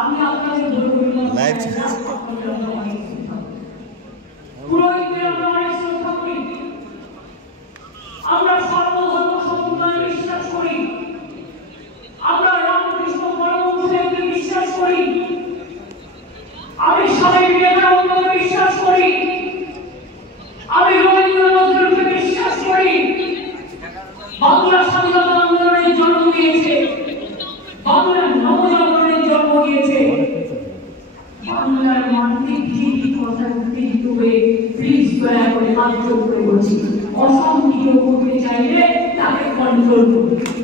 আমি আপনাদের বলবো লাইভ পুরোহিতদের আমরা অনেক শ্রদ্ধা করি, আমরা সর্বধর্ম সমন্বয়ে বিশ্বাস করি, আমরা রামকৃষ্ণ পরমহংসকে বিশ্বাস করি, আমি স্বামী বিবেকানন্দকে বিশ্বাস করি, আমি রবীন্দ্রনাথকে বিশ্বাস করি। বাংলা স্বাধীনতা আন্দোলনের জন্ম দিয়েছে, বাংলার নবজাগরণের জন্ম দিয়েছে, বাংলার মানবিক ভিত্তি কথা উত্তেজিত হয়ে প্লিজ দয়া করে হাত জোর করে বলছি, অশান্তি কেউ করতে চাইলে তাকে কন্ট্রোল করুন।